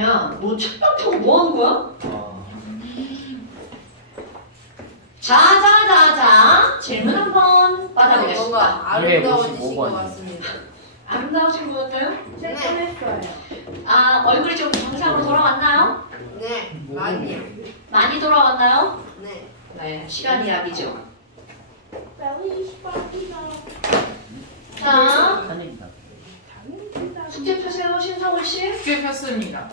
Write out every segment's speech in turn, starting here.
야, 너 책방 타고 뭐 하는 거야? 자자자자 질문 한번 받아보겠습니다. 뭔가 아름다워지신 것 같습니다. 아름다우신 것 같아요? 네. 했어요. 아, 얼굴이 좀 정상으로 돌아왔나요? 네, 많이요. 많이 돌아왔나요? 네. 네, 시간 이야기죠. 자, 숙제 펴세요, 신성훈 씨. 숙제 폈습니다.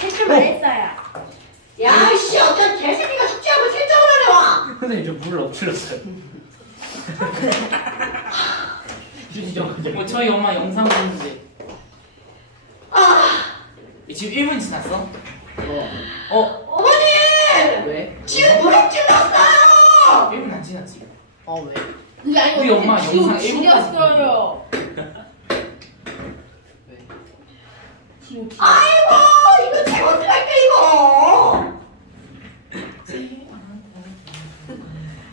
했을 말했어요. 야, 씨, 어떤 개새끼가 숙제하고 세정을 하려 와. 선생님 저 물을 엎질렀어요. 뭐 저희 엄마 영상 보는데 아, 지금 1분 지났어? 어머니! 왜? 지금 무릎 찔렀어요! 1분 안 지났지? 왜? 그게 아니고 우리 엄마 지금 영상 지렸어요. 지금 아이고, 이거 잘못할게, 이거!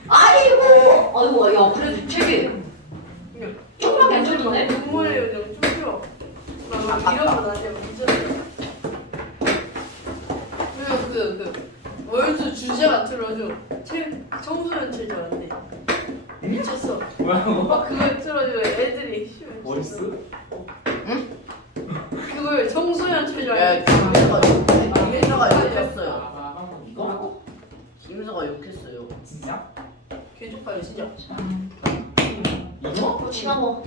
아이고, 야, 그래도 책이 조금만 괜찮네? 눈물의 요정 춤춰. 나 이러고 나한테 미쳤어. 그 월수 주제가 틀어줘. 청소년 체조 안 돼. 미쳤어. 뭐야 그거? 그걸 틀어줘. 애들이 쉬워. 월스? 응? 그걸 청소년 체조 야, 안 돼. 김민서가 욕했어요. 이거? 김민서가 욕했어요. 진짜? 개족하게 진짜. 이거? 지가 뭐.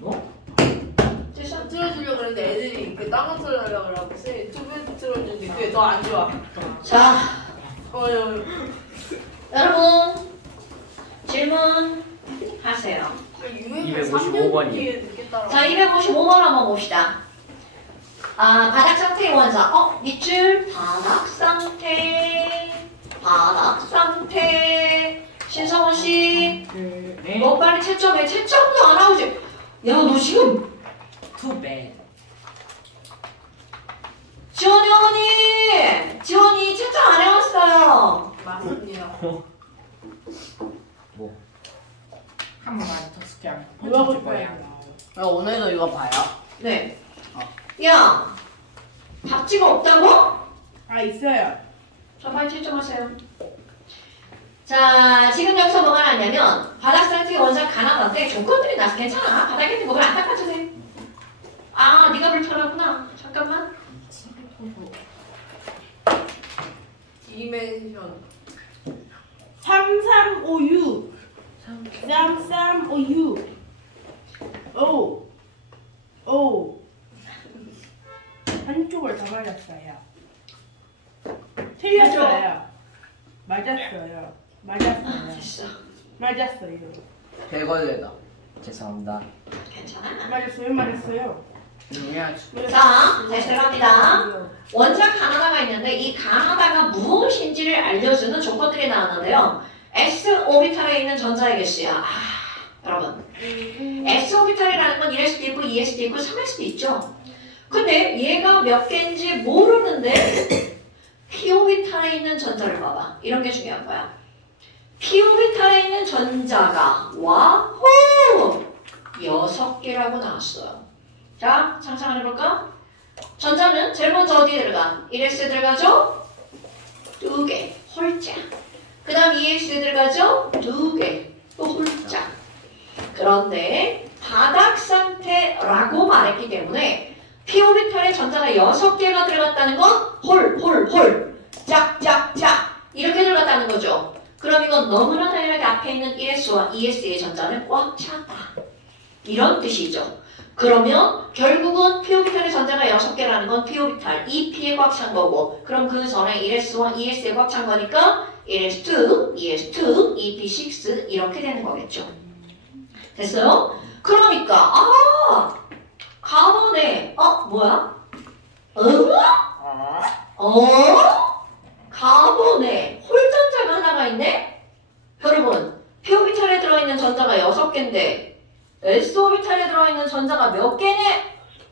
이거? 틀어주려고 그랬는데 애들이 그 딴거 틀어달라고 그러고 쌤이 투베트 틀어주는데 그게 더 안 좋아. 자, 여기. 여러분, 질문 하세요. 255 번이요. 자, 255번 한번 봅시다. 아, 바닥 상태의 원사. 밑줄. 바닥 상태. 신성원 씨. 네. 너 빨리 채점해. 채점도 안 나오지. 야, 너 지금. Too bad. 지원이 어머니. 지원이 채점 안 해왔어요. 맞습니다. 뭐? 한 번만 더 숙제하면 누가 볼 줄 거야. 거야? 오늘도 이거 봐요? 네. 야, 박쥐가 없다고? 아 있어요. 자, 빨리 채점하세요. 자, 지금 여기서 뭐가 나왔냐면 바닥 상태의 원사 가나다인데 조건들이 나서 괜찮아. 바닥에 있는 거를 안 닦아도 돼. 아, 네가 불편하구나. 잠깐만. 디멘션. 3356 3356 오 한쪽을 다 맞았어요. 틀렸어요. 맞았어요. 됐어. 맞았어요. 대걸레다. 죄송합니다. 괜찮아. 맞았어요. 자, 다시 들어갑니다. 원자 가나다가 있는데 이 가나다가 무엇인지를 알려주는 조건들이 나왔는데요. S 오비탈에 있는 전자의 개수야. 여러분. S 오비탈이라는 건 1일 수도 있고 2일 수도 있고 3일 수도 있죠. 근데 얘가 몇 개인지 모르는데 P 오비탈에 있는 전자를 봐봐. 이런 게 중요한 거야. P 오비탈에 있는 전자가 와호 6개라고 나왔어요. 자, 상상을 해볼까? 전자는 제일 먼저 어디에 들어가? 1S에 들어가죠? 2개, 홀짝. 그 다음 2S에 들어가죠? 2개, 또 홀짝. 그런데 바닥 상태라고 말했기 때문에 P 오비탈에 전자가 6개가 들어갔다는 건 홀, 짝짝짝 이렇게 들어갔다는 거죠. 그럼 이건 너무나 당연하게 앞에 있는 1S와 2S의 전자는 꽉 찼다. 이런 뜻이죠. 그러면 결국은 P 오비탈의 전자가 6개라는 건 P 오비탈 2P에 꽉 찬 거고 그럼 그 전에 1S와 2S에 꽉 찬 거니까 1S2, 2S2, 2P6 이렇게 되는 거겠죠. 됐어요? 그러니까 가번에 뭐야? 가번에 홀전자가 하나가 있네? 여러분 P 오비탈에 들어있는 전자가 6개인데 S 오비탈에 들어있는 전자가 몇 개네?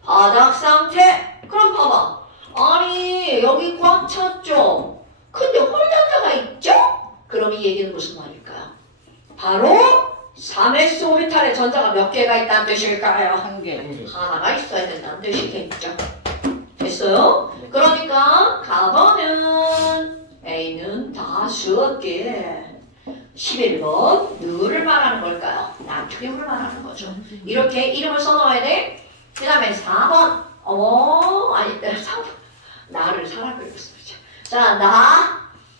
바닥 상태. 그럼 봐봐. 아니 여기 꽉 찼죠? 근데 홀전자가 있죠? 그럼 이 얘기는 무슨 말일까요? 바로 3S 오비탈에 전자가 몇 개가 있다는 뜻일까요? 1개. 하나가 있어야 된다는 뜻이겠죠. 됐어요? 그러니까 가번은 A는 5개. 11번 누를 말하는 걸까요? 나트륨을 말하는 거죠. 이렇게 이름을 써놓아야 돼. 그 다음에 4번 아니 3번 나를 사람을 읽었어. 자,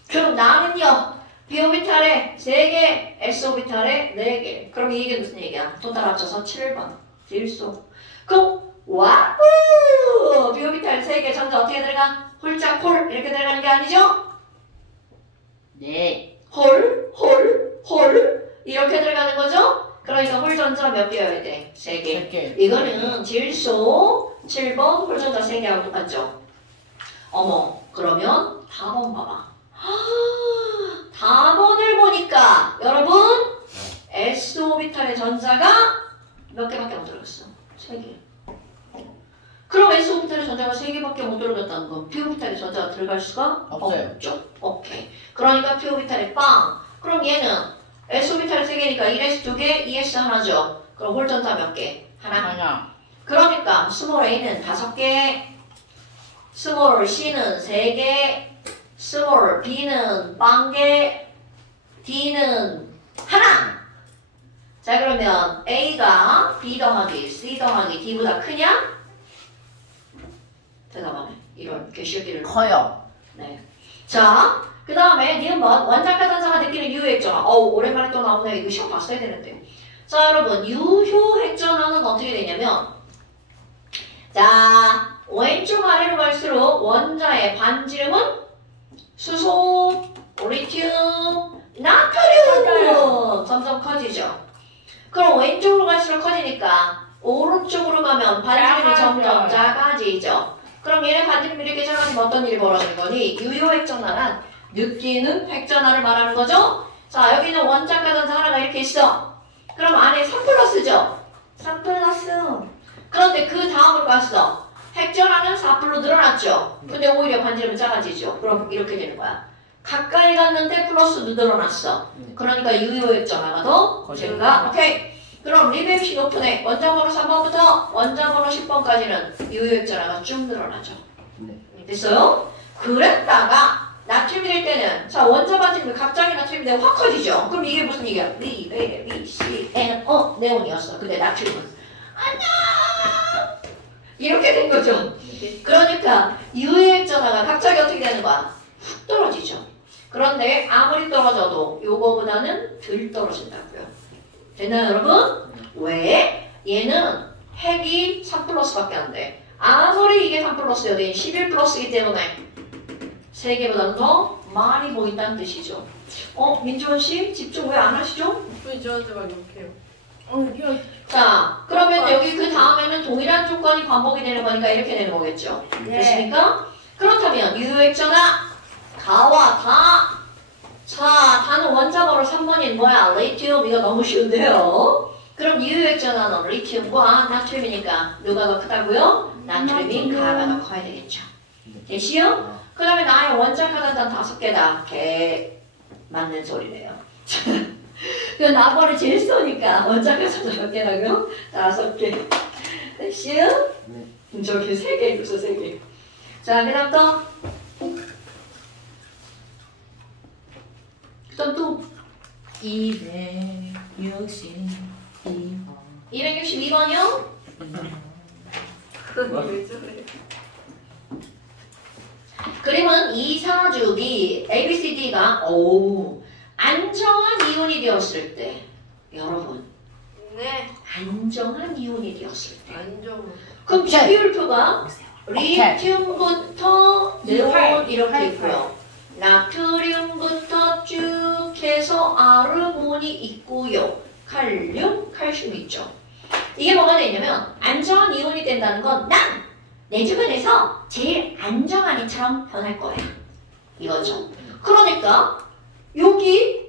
그럼 나는요 B오비탈에 3개, S오비탈에 4개. 그럼 이게 무슨 얘기야? 토탈 합쳐서 7번 질소. 그럼 와우! B오비탈 3개 전자 어떻게 들어가? 홀짝 홀 이렇게 들어가는 게 아니죠? 네. 홀 이렇게 들어가는 거죠? 그러니까 홀전자 몇 개여야 돼? 3개. 3개. 이거는 질소 7번 홀전자 3개하고 똑같죠? 어머, 그러면 4번 봐봐. 답번을 보니까 여러분 S오비탈의 전자가 몇 개밖에 못 들어갔어? 3개. 그럼 S오비탈의 전자가 3개밖에 못 들어갔다는 건 P오비탈의 전자가 들어갈 수가 없어요. 없죠. 오케이. 그러니까 P오비탈의 빵. 그럼 얘는 S오비탈이 3개니까 1S 2개, 2S 하나죠. 그럼 홀전자 몇 개? 하나. 그러니까 스몰 A는 5개, 스몰 C는 3개, 스몰 B는 0개, D는 하나. 자, 그러면 A가 B 더하기 C 더하기 D보다 크냐? 대답하네. 이런 개쉬기를. 커요. 네. 자, 그 다음에 니은번 원자과 전자가 느끼는 유효액전화. 오랜만에 또 나오네. 이거 시험 봤어야 되는데. 자, 여러분 유효액전화는 어떻게 되냐면 자, 왼쪽 아래로 갈수록 원자의 반지름은 수소, 리튬, 나트륨 점점 커지죠. 그럼 왼쪽으로 갈수록 커지니까 오른쪽으로 가면 반지름이 점점 작아지죠. 그럼 얘네 반지름이 이렇게 작아지면 어떤 일이 벌어지는 거니? 유효액전화란 느끼는 핵전화를 말하는 거죠. 자, 여기는 원자과 전자 하나가 이렇게 있어. 그럼 안에 3+죠? 3+. 그런데 그 다음으로 갔어. 핵전화는 4+로 늘어났죠. 근데 오히려 반지름은 작아지죠. 그럼 이렇게 되는 거야. 가까이 갔는데 플러스도 늘어났어. 그러니까 유효액전화가 더 증가. 오케이. 그럼 리베이시 높은 애 원자번호 3번부터 원자번호 10번까지는 유효액전화가 쭉 늘어나죠. 네. 됐어요? 그랬다가 나트륨이 될 때는 자 원자 반지름이 갑자기 나트륨이 되면 확 커지죠. 그럼 이게 무슨 얘기야? 리베이시 네온이었어. 근데 나트륨은 안녕 이렇게 된 거죠. 그러니까 유효액전화가 갑자기 어떻게 되는 거야? 훅 떨어지죠. 그런데 아무리 떨어져도 요거보다는 덜 떨어진다고요. 됐나요 여러분? 왜? 얘는 핵이 3+밖에 안 돼. 아무리 이게 3+여도 11+이기 때문에 3개보다는 더 많이 보인다는 뜻이죠. 민주원 씨 집중 왜 안 하시죠? 왜 저한테만 욕해요? 자, 그러면 여기 그 다음에는 동일한 조건이 반복이 되는 거니까 이렇게 되는 거겠죠. 됐습니까? 그렇다면 유효액전화 가와 다. 자, 다는 원자번호 3번인 뭐야? 리튬. 이거 너무 쉬운데요. 그럼 유효액전화는 리튬과 나트륨이니까 누가 더 크다고요? 나트륨이 가가 더 커야 되겠죠. 됐시요? 그 다음에 나의 원자과 전자는 5개다. 개 맞는 소리네요. 그 나번이 제일 써니까 원자과 전자 몇 개라고요? 5개. 됐시요? 네. 저기 3개 있어 3개. 자, 그 다음 또 262번. 262번이요? 왜 저래? 그림은 2, 4주기 ABCD가 안정한 이온이 되었을 때 여러분 네. 안정한 이온이 되었을 때 안정. 그럼 오케이. 비율표가 리튬부터 네온 이렇게 있고요. 나트륨부터 쭉 해서 아르곤이 있고요. 칼륨, 칼슘이 있죠. 이게 뭐가 되냐면 안정한 이온이 된다는 건 난 내 주변에서 제일 안정한 이처럼 변할 거야. 이거죠. 그러니까 여기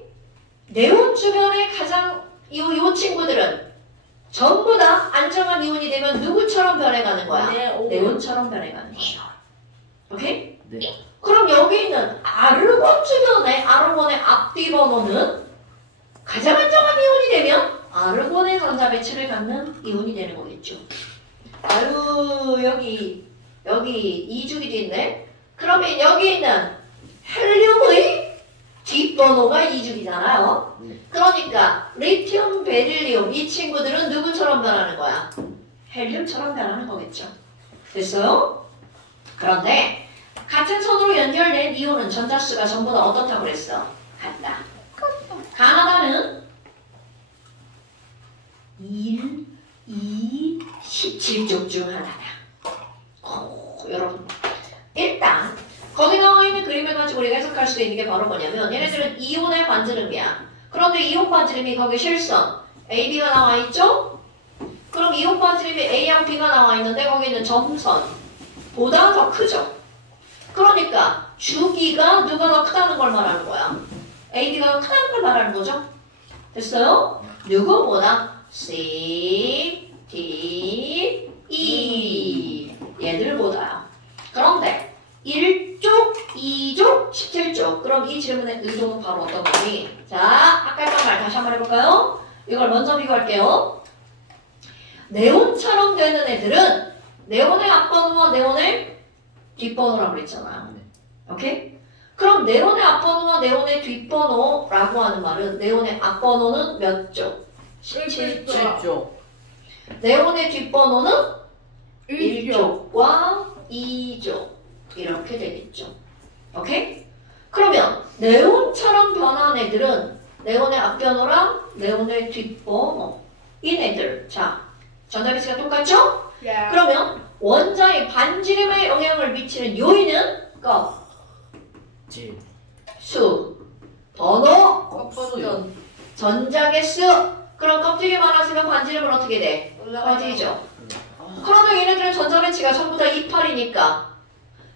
네온 주변에 가장 요 친구들은 전부 다 안정한 이온이 되면 누구처럼 변해가는 거야? 네온처럼 변해가는 거야. 오케이? 네. 그럼 여기 있는 아르곤 주변의 아르곤의 앞뒤 번호는 가장 안정한 이온이 되면 아르곤의 전자 배치를 갖는 이온이 되는 거겠죠. 아유 여기 여기 2주기도 있네. 그러면 여기 있는 헬륨의 뒷번호가 2주기잖아요. 그러니까 리튬, 베릴리움 이 친구들은 누구처럼 변하는 거야? 헬륨처럼 변하는 거겠죠. 됐어요? 그런데 같은 선으로 연결된 이온은 전자수가 전부 다 어떻다고 그랬어? 같다. 가나다는 1, 2, 17쪽 중 하나다. 여러분 일단 거기 나와 있는 그림을 가지고 우리가 해석할 수 있는 게 바로 뭐냐면 얘네들은 이온의 반지름이야. 그런데 이온 반지름이 거기 실선 AB가 나와 있죠? 그럼 이온 반지름이 A하고 B가 나와 있는데 거기는 점선보다 더 크죠? 그러니까 주기가 누가 더 크다는 걸 말하는 거야. AB가 더 크다는 걸 말하는 거죠? 됐어요? 누구보다 C, D, E 얘들보다요. 그런데 1쪽, 2쪽, 17쪽 그럼 이 질문의 의도는 바로 어떤 거니? 자, 아까 했던 말 다시 한번 해볼까요? 이걸 먼저 비교할게요. 네온처럼 되는 애들은 네온의 앞번호와 네온의 뒷번호라고 그랬잖아요. 오케이? 그럼 네온의 앞번호와 네온의 뒷번호라고 하는 말은 네온의 앞번호는 몇 쪽? 17쪽. 7조. 네온의 뒷번호는 1쪽과 2쪽 이렇게 되겠죠. 오케이? 그러면 네온처럼 변한 애들은 네온의 앞번호랑 네온의 뒷번호 인 애들 자 전자비스가 똑같죠? Yeah. 그러면 원자의 반지름에 영향을 미치는 요인은 거, 질. 수, 번호, 꺾어전 전자개수 그럼 껍질이 많아지면 반지름은 어떻게 돼? 커지죠. 그러면 얘네들은 전자배치가 전부 다 28이니까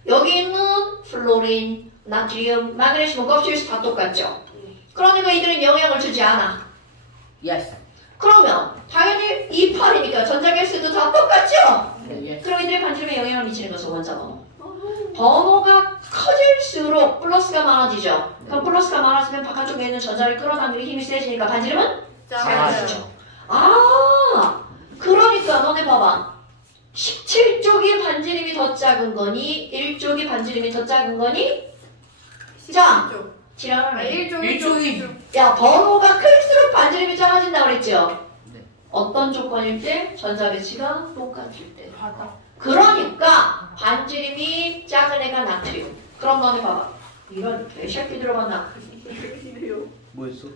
여기 있는 플로린, 나트리움, 마그네슘 껍질수 다 똑같죠. 그러니까 이들은 영향을 주지 않아. 예스. 그러면 당연히 28이니까 전자개수도 다 똑같죠. 예스. 그럼 이들의 반지름에 영향을 미치는 것은 원자 번호. 번호가 커질수록 플러스가 많아지죠. 그럼 플러스가 많아지면 바깥쪽에 있는 전자를 끌어당기는 힘이 세지니까 반지름은 작아지죠. 아, 그러니까 너네 봐봐. 17쪽이 반지름이 더 작은 거니 1쪽이 반지름이 더 작은 거니? 자, 지랄하네. 1쪽이. 야, 번호가 클수록 반지름이 작아진다고 그랬죠? 네. 어떤 조건일 때? 전자배치가 똑같을 때. 바다. 그러니까 반지름이 작은 애가 나트륨. 그럼 너네 봐봐. 이런 개새끼 들어갔나? 뭐였어?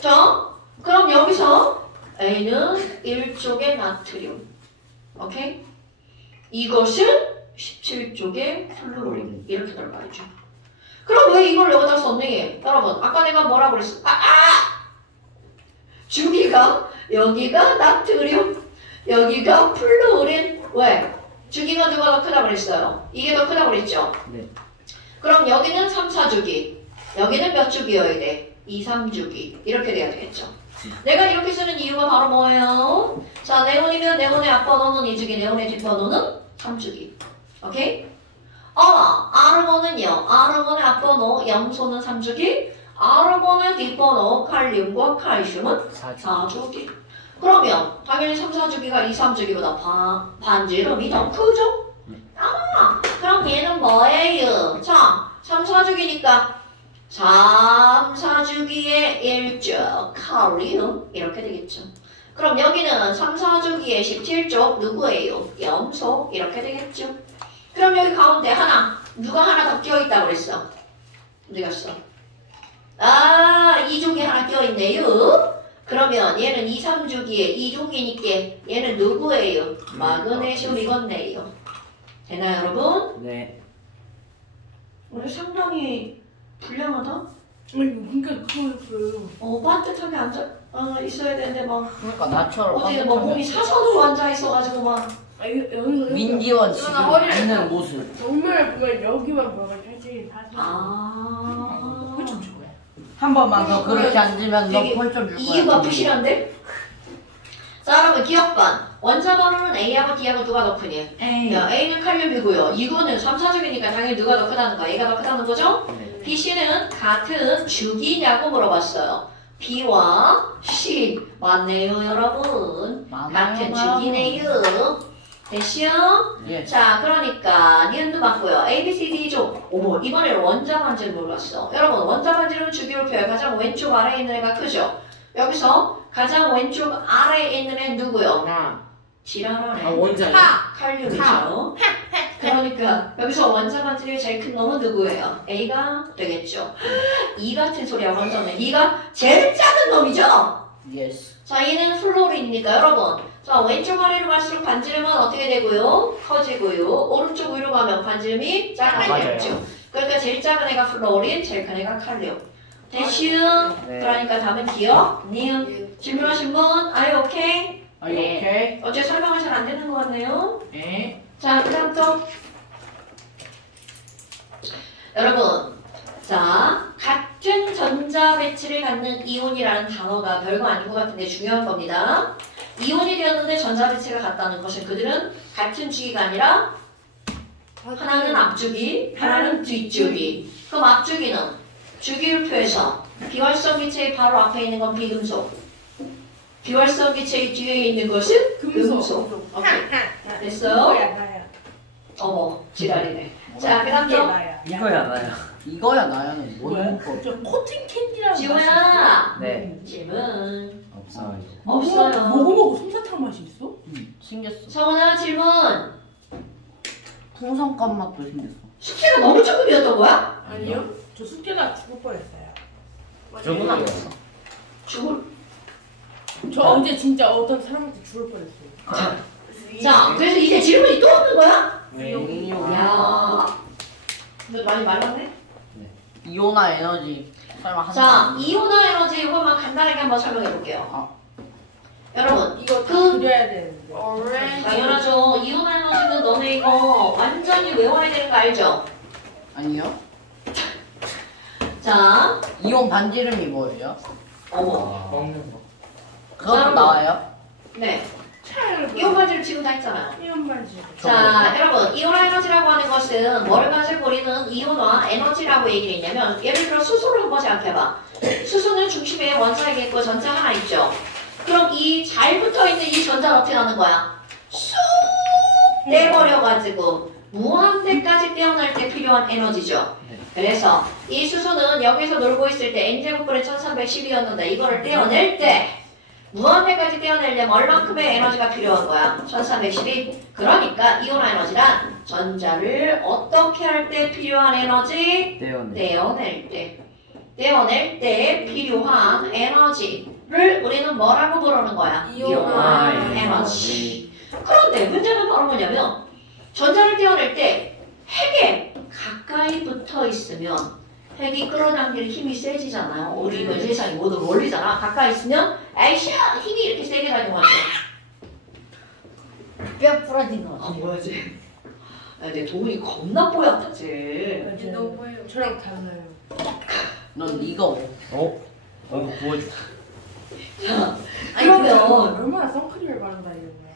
자, 그럼 여기서 A는 1쪽의 나트륨. 오케이? 이것은 17쪽의 플루로린. 이렇게 들어가야죠. 그럼 왜 이걸 여기다 썼니? 여러분, 아까 내가 뭐라고 그랬어? 주기가 여기가 나트륨, 여기가 플루오린. 왜? 주기가 누가 더 크다고 그랬어요? 이게 더 크다고 그랬죠? 네. 그럼 여기는 3, 4주기. 여기는 몇 주기여야 돼? 2, 3주기. 이렇게 돼야 되겠죠? 내가 이렇게 쓰는 이유가 바로 뭐예요? 자, 네온이면 네온의 앞번호는 2주기, 네온의 뒷번호는 3주기. 오케이? 아르곤은요. 아르곤의 앞번호 염소는 3주기, 아르곤의 뒷번호 칼륨과 칼슘은 4주기. 그러면 당연히 3, 4주기가 2, 3주기보다 반지름이 더 크죠? 그럼 얘는 뭐예요? 자, 3, 4주기니까 3, 4주기의 1쪽 칼륨 이렇게 되겠죠. 그럼 여기는 3, 4주기의 17쪽 누구예요? 염소 이렇게 되겠죠. 그럼 여기 가운데 누가 하나 더 껴있다고 그랬어? 어디 갔어? 2족이 하나 껴있네요. 그러면 얘는 2, 3주기에 2족이니까 얘는 누구예요? 마그네슘이겠네요. 되나요, 여러분? 네. 오늘 상당히 불량하다? 아니, 그러니까 그거였어요. 반듯하게 있어야 되는데 막 그러니까 나처럼. 어제 뭐 몸이 사선으로 앉아있어가지고 막 여기서 민지원 지금 누나 허리를 있는 모습. 정면을 보면 여기만 보면 사실 다 펄좀 줄 거야. 한 번만 더 그렇게 앉으면 너 되게 펄좀 줄 거야. 이유가 부실한데? 자, 여러분 기억반 원자 번호는 A하고 D하고 누가 더 크니? 에이. 야, A는 칼륨이고요. 이거는 3, 4주기니까 당연히 누가 더 크다는 거야? A가 더 크다는 거죠? 네. B, C는 같은 주기냐고 물어봤어요. B와 C 맞네요, 여러분. 같은 주기네요. 됐시요? 예. 자, 그러니까 니은도 맞고요. A, B, C, D 쪽. 어머, 이번에는 원자 반지를 몰랐어. 여러분, 원자 반지는 주기율표에 가장 왼쪽 아래에 있는 애가 크죠? 여기서 가장 왼쪽 아래에 있는 애 누구요? 나. 지랄하네. 아 원자요? 칼륨이죠. 그러니까 여기서 원자 반지의 제일 큰 놈은 누구예요? A가 되겠죠. E 같은 소리야 완전해. E가 제일 작은 놈이죠. 예스. 자, 얘는 플로린이니까 여러분. 자, 왼쪽 아래로 갈수록 반지름은 어떻게 되고요? 커지고요. 오른쪽 위로 가면 반지름이 작아지겠죠. 그러니까 제일 작은 애가 플로린, 제일 큰 애가 칼륨. 대시음. 네. 그러니까 답은 기억, 니은. 질문하신 분, are you okay? Are you okay? 어째 설명이 잘 안 되는 것 같네요. 예. 자, 그 다음 또. 여러분, 자, 같은 전자 배치를 갖는 이온이라는 단어가 별거 아닌 것 같은데 중요한 겁니다. 이온이 되었는데 전자 배치가 같다는 것은 그들은 같은 주기가 아니라 하나는 앞주기, 하나는 뒷주기. 그럼 앞주기는 주기율표에서 비활성 기체의 바로 앞에 있는 건 비금속. 비활성 기체의 뒤에 있는 것은 금속. 오케이. 됐어요? 이거야 나야. 어머, 지랄이네. 자, 그 다음 이게 또. 나야. 이거야 나야. 이거야 나야는 뭐야? 뭔 저 코팅 캔디라는 지호야. 네. 질문. 없어요. 없어요. 먹어보고 솜사탕 맛이 있어? 생겼어. 성훈아, 질문. 풍선껌 맛도 생겼어. 숙제가 너무 조금이었던 거야? 아니요. 저 숙제가 죽을 뻔했어요. 저건 아니었어. 죽을. 저 어제 진짜 어떤 사람한테 죽을 뻔했어요. 자, 그래서 이제 질문이 또 없는 거야? 네. 야. 너 많이 말랐네? 이온화 에너지. 설마 한 자, 사람. 이온화 에너지 이것만 간단하게 한번 설명해 볼게요. 여러분, 이거 다 그 그려야 되는데. 당연하죠. 이온화 에너지는 너네 이거 완전히 외워야 되는 거 알죠? 아니요. 자, 이온 반지름이 뭐예요? 어머. 먹는 거. 그것도 나와요? 네. 이온 반지를 지금 다 했잖아요. 이런 말지. 자, 여러분, 이온화 에너지라고 하는 것은 뭘 가지고 우리는 이온화 에너지라고 얘기를 했냐면, 예를 들어 수소를 한번 생각해봐. 수소는 중심에 원자가 있고 전자 하나 있죠. 그럼 이 잘 붙어있는 이 전자는 어떻게 하는 거야? 쑥 떼버려가지고 무한대까지 떼어낼 때 필요한 에너지죠. 그래서 이 수소는 여기서 놀고 있을 때 n제곱분의 1312였는데 이거를 떼어낼 때 무한대까지 떼어내려면 얼만큼의 에너지가 필요한 거야? 1312. 그러니까 이온화 에너지란 전자를 어떻게 할 때 필요한 에너지? 떼어낼 때 필요한 에너지를 우리는 뭐라고 부르는 거야? 이온화 에너지. 그런데 문제는 바로 뭐냐면 전자를 떼어낼 때 핵에 가까이 붙어 있으면 핵이 끌어당기는 힘이 세지잖아요. 우리 이거 세상이 모두 원리잖아. 가까이 있으면 에이샤 힘이 이렇게 세게 작용하죠. 뼈 부러진 거. 아 뭐야지? 내 도훈이 겁나 뽀얗다지. 이제 너무 보여요. 저랑 달라요. 넌 네가 뭐? 이거 구워줘. 자, 아니, 그러면 얼마나 선크림을 바르다 이런 거야.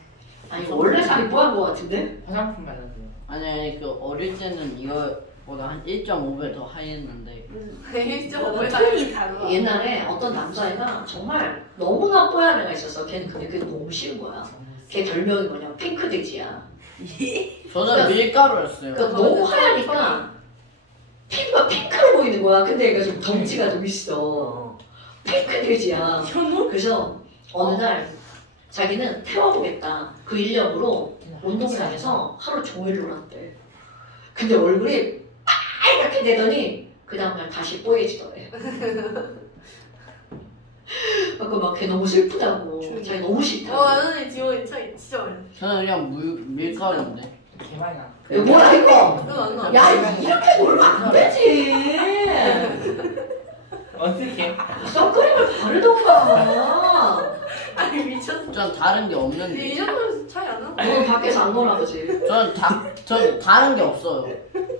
아니 원래 살이 뽀얀 거 같은데? 화장품 말하세요. 아니 그 어릴 때는 이거보다 한 1.5배 더 하였는데. 진짜 톤이 달라. 옛날에 어떤 남자애가 정말 너무나 뽀얀 애가 있었어. 걔는 근데 그게 너무 싫은 거야. 걔 별명이 뭐냐면 핑크돼지야. 저는 밀가루였어요. 그러니까 너무 하얘니까 피부가 핑크로 보이는 거야. 근데 얘가 좀 덩치가 좀 있어. 핑크돼지야. 현우? 그래서 어느 날 자기는 태워보겠다. 그 인력으로 운동장에서 하루 종일 놀았대. 근데 얼굴이 빨갛게 되더니 그 다음날 다시 뽀얘지더래. 아까 막 걔 너무 슬프다고. 자기 너무 싫다고. 완전히 지원이 차이 진짜 많이 나. 저는 그냥 밀가루인데. 개많이 나. 이거 뭐야 이거? 그건 안 나. 야 이렇게 놀면 안 되지. 어떻게? 선크림을 바르던가. 아니 미쳤어. 전 다른 게 없는데. 이 정도면 차이 안 나? 너는 밖에서 안 놀아 보지. 전 다른 게 없어요.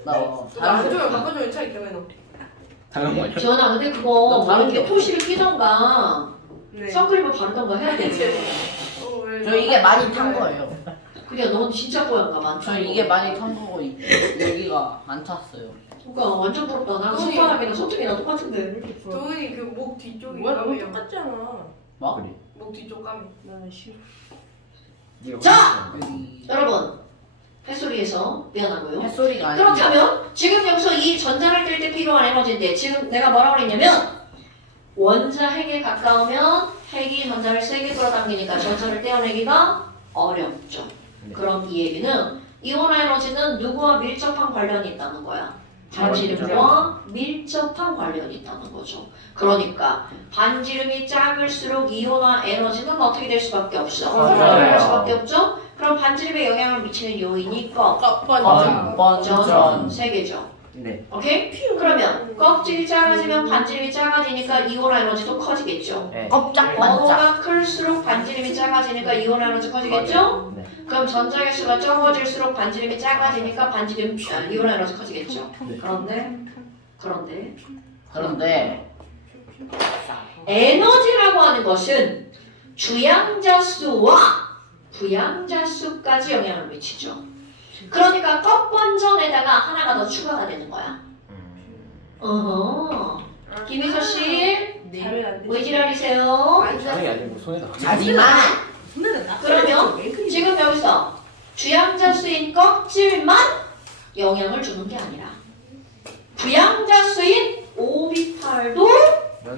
나 다른 게 바꿔줘요. 없어요. 바꿔줘요. 차이 개많이 나. 당연하죠. 지원아 근데 그거 너 다른 게 이렇게 토시를 끼던가 네. 선크림을 바르던가 해야 돼. 저 이게 많이 탄 거예요. 그래 넌 진짜 뽀얀가 봐. 저 이게 많이 탄 거고 여기가 안 탔어요. 그러니까 완전 부럽다. 나는 너무 손바닥이랑 손등이랑 똑같은데. 이렇게 부러. 도훈이 그 목 뒤쪽이 뭐야? 너무 까매요. 똑같잖아. 뭐? 목 뒤쪽 까매. 나는 싫어. 자! 여러분 햇소리에서 미안하고요. 햇소리가 아니야. 그렇다면 지금 여기서 이 전자를 뗄 때 필요한 에너지인데 지금 내가 뭐라고 그랬냐면 원자 핵에 가까우면 핵이 전자를 세게 끌어당기니까 전자를 떼어내기가 어렵죠. 그럼 이 얘기는 이온화 에너지는 누구와 밀접한 관련이 있다는 거야? 반지름과 밀접한 관련이 있다는 거죠. 그러니까 반지름이 작을수록 이온화 에너지는 어떻게 될 수밖에 없어? 될 수밖에 없죠? 그럼 반지름에 영향을 미치는 요인이 껍질, 세 개죠. 네. 오케이? 그러면 껍질이 작아지면 반지름이 작아지니까 이온화 에너지도 커지겠죠. 네. 껍짝반짝. 번호가 클수록 반지름이 작아지니까 이온화 에너지 커지겠죠? 네. 그럼 전자 개수가 적어질수록 반지름이 작아지니까 이온화 에너지 커지겠죠. 그런데 에너지라고 하는 것은 주양자 수와 부양자 수까지 영향을 미치죠. 그러니까 껍번전에다가 하나가 더 추가가 되는 거야. 김희서 씨, 왜 지랄이세요? 자랑이 아니고 손에다. 하지만 그러면 지금 여기서 주양자 수인 껍질만 영향을 주는 게 아니라 부양자 수인 오비탈도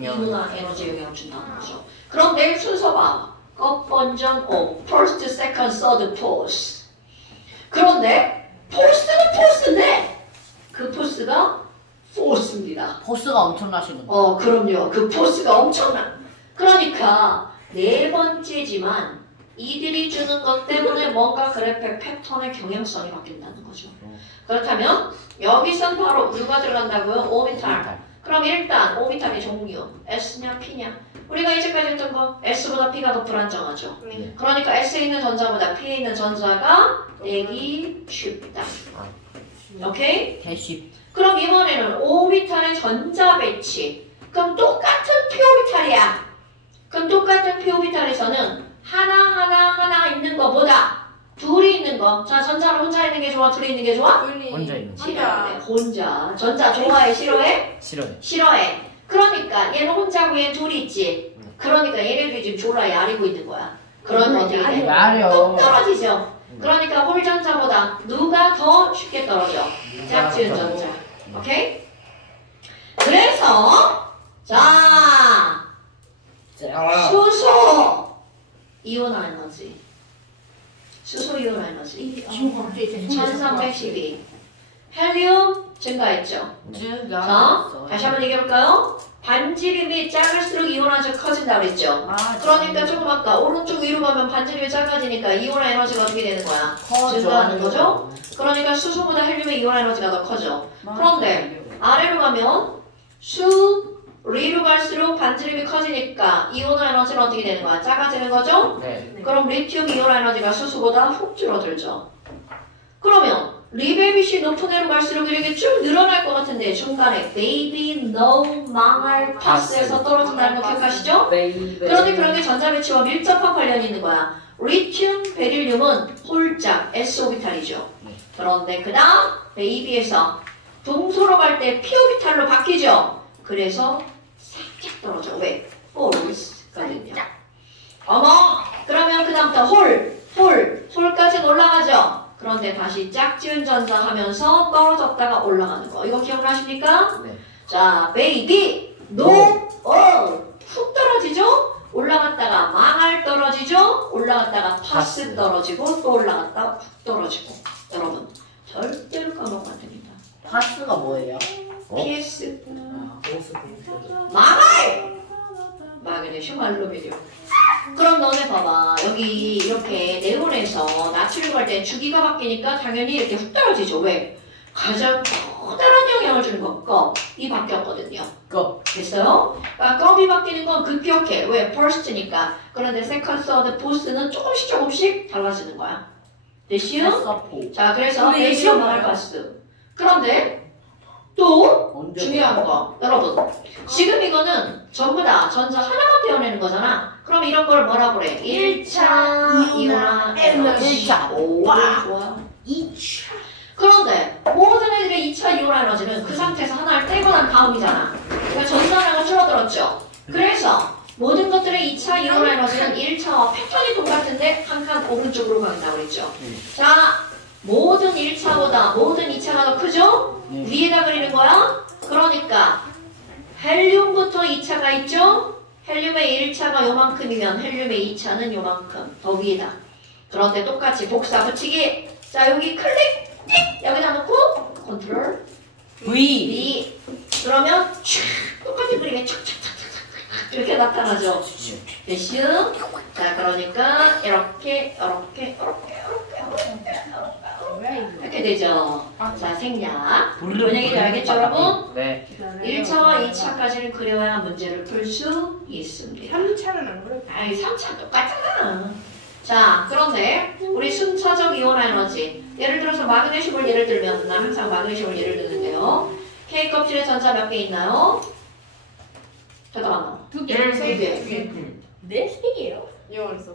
이온화 에너지 영향을 준다는 거죠. 그럼 내일 순서 봐. 껍번전 first, second, third, fourth. 그런데 포스는 포스인데 그 포스가 포스입니다. 포스가 엄청나시는 거. 그럼요. 그 포스가 엄청나. 그러니까 네 번째지만 이들이 주는 것 때문에 뭔가 그래프의 패턴의 경향성이 바뀐다는 거죠. 그렇다면 여기선 바로 누가 들어간다고요? 오비탈. 그럼 일단 오비탈의 종류 S냐 P냐? 우리가 이제까지 했던 거 S보다 P가 더 불안정하죠. 그러니까 S에 있는 전자보다 P에 있는 전자가 되기 쉽다. 오케이? 대쉽. 그럼 이번에는 오비탈의 전자 배치. 그럼 똑같은 P오비탈이야. 그럼 똑같은 P오비탈에서는 하나 있는 거보다 둘이 있는 거. 자, 전자는 혼자 있는 게 좋아? 둘이 있는 게 좋아? 혼자 있는. 싫어해. 혼자. 전자 좋아해? 싫어해? 싫어요. 싫어해. 그러니까 얘는 혼자고 얘는 둘이 있지. 그러니까 얘네들이 지금 졸라 야리고 있는 거야. 그런 어떻게 돼? 야려. 뚝 떨어지죠. 그러니까 홀전자보다 누가 더 쉽게 떨어져? 짝지은 전자. 오케이? 그래서 자 수소 이온화 에너지. 수소 이온화 에너지. 1312. 헬륨 증가했죠. 자, 다시 한번 얘기해볼까요? 반지름이 작을수록 이온화가 커진다고 그랬죠. 그러니까 조금 아까 오른쪽 위로 가면 반지름이 작아지니까 이온화 에너지가 어떻게 되는 거야? 증가하는 거죠. 그러니까 수소보다 헬륨의 이온화 에너지가 더 커져. 그런데 아래로 가면 리로 갈수록 반지름이 커지니까 이온화 에너지는 어떻게 되는 거야? 작아지는 거죠? 네. 그럼 리튬 이온화 에너지가 수소보다 훅 줄어들죠. 그러면 리벨빛이 높은 애로 갈수록 이렇게 쭉 늘어날 것 같은데 중간에 baby, no, 망할, 파스에서 떨어진다는 거 기억하시죠? 그런데 그런 게 전자 배치와 밀접한 관련이 있는 거야. 리튬, 베릴륨은 홀짝 s오비탈이죠. 그런데 그 다음 베이비에서 동소로 갈 때 p오비탈로 바뀌죠. 그래서 살짝 떨어져. 왜? 홀스거든요. 어머! 그러면 그 다음부터 홀까지는 올라가죠. 그런데 다시 짝지은 전자 하면서 떨어졌다가 올라가는 거. 이거 기억나십니까? 네. 자, 베이비, 훅 떨어지죠? 올라갔다가 망할 떨어지죠? 올라갔다가 파스 떨어지고 또 올라갔다가 훅 떨어지고. 여러분, 절대로 까먹으면 안 됩니다. 파스가 뭐예요? PS. 망할! 마그네슘 알루미늄. 그럼 너네 봐봐. 여기 이렇게 네온에서 나트륨 할 때 주기가 바뀌니까 당연히 이렇게 훅 떨어지죠. 왜? 가장 커다란 영향을 주는 건 껍이 바뀌었거든요. 껍. 됐어요? 그러니까 껍이 바뀌는 건 급격해. 왜? first니까. 그런데 second, third, fourth는 조금씩 달라지는 거야. 됐시요? 자, 그래서 베이비로 망할 파스. 그런데 또 중요한 거. 여러분. 지금 이거는 전부 다 전자 하나만 떼어내는 거잖아. 그럼 이런 걸 뭐라고 그래? 1차 이온화 에너지. 오, 좋아. 2차. 그런데 모든 애들의 2차 이온화 에너지는 그 상태에서 하나를 떼고 난 다음이잖아. 그러니까 전자 하나가 줄어들었죠. 그래서 모든 것들의 2차 이온 에너지는 1차와 패턴이 똑같은데 한 칸 오른쪽으로 간다고 그랬죠. 자, 모든 1차보다 모든 2차가 더 크죠? 위에다 그리는 거야. 그러니까 헬륨부터 2차가 있죠? 헬륨의 1차가 요만큼이면 헬륨의 2차는 요만큼 더 위에다. 그런데 똑같이 복사 붙이기. 자, 여기 클릭 여기다 놓고 컨트롤 V. 그러면 똑같은 그림에 착착착착착 이렇게 나타나죠. 대신 자, 그러니까 이렇게 이렇게 되죠. 자, 생략. 뭔 얘기인지 알겠죠, 여러분? 네. 1차와 2차까지는 그려야 문제를 풀 수 있습니다. 3차는 안 그래? 아이, 3차 똑같잖아. 자, 그런데 우리 순차적 이온 에너지. 예를 들어서 마그네슘을 예를 들면 난 항상 마그네슘을 예를 드는데요. K 껍질에 전자 몇 개 있나요? 잠깐만. 2개. 3개. 네? 3개예요? 이거 있어.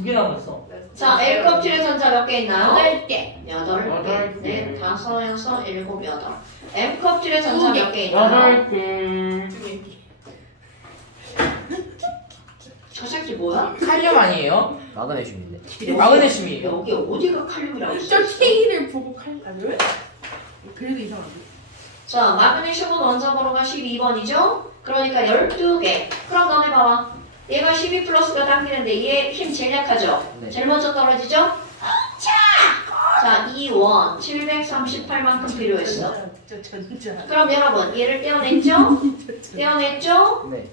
2개 남았어. 자, L 껍질에 전자 몇 개 있나요? 8개. 8개. 네, 5, 6, 7, 8. M 껍질에 전자 몇 개 있나요? 8개. 저 새끼 뭐야? 칼륨 아니에요? 마그네슘인데. 마그네슘이에요. 여기 어디가 칼륨이라고 있어? 저 K를 보고 왜? 그래도 이상한데. 자, 마그네슘은 원자번호가 12번이죠? 그러니까 12개. 그럼 너네 봐봐. 얘가 12 플러스가 당기는데 얘 힘 제일 약하죠? 네. 제일 먼저 떨어지죠? 자, 이원 738만큼 필요했어. 저 전자. 그럼 여러분, 얘를 떼어냈죠? 떼어냈죠? 네.